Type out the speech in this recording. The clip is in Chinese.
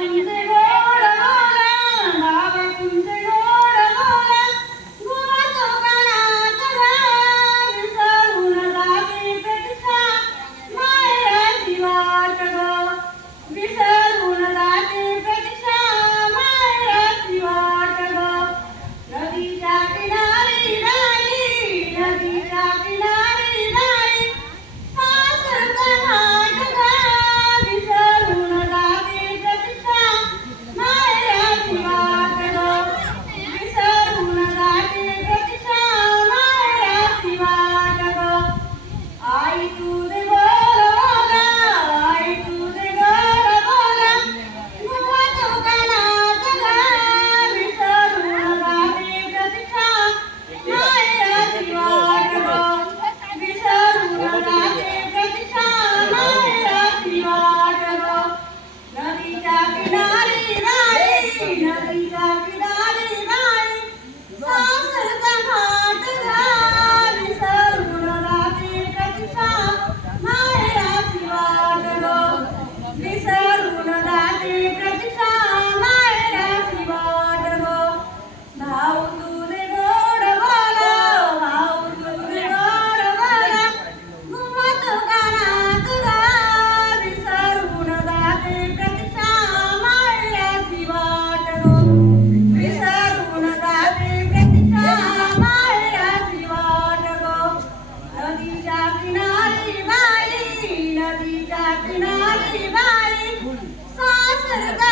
не зря. 礼拜三，四礼。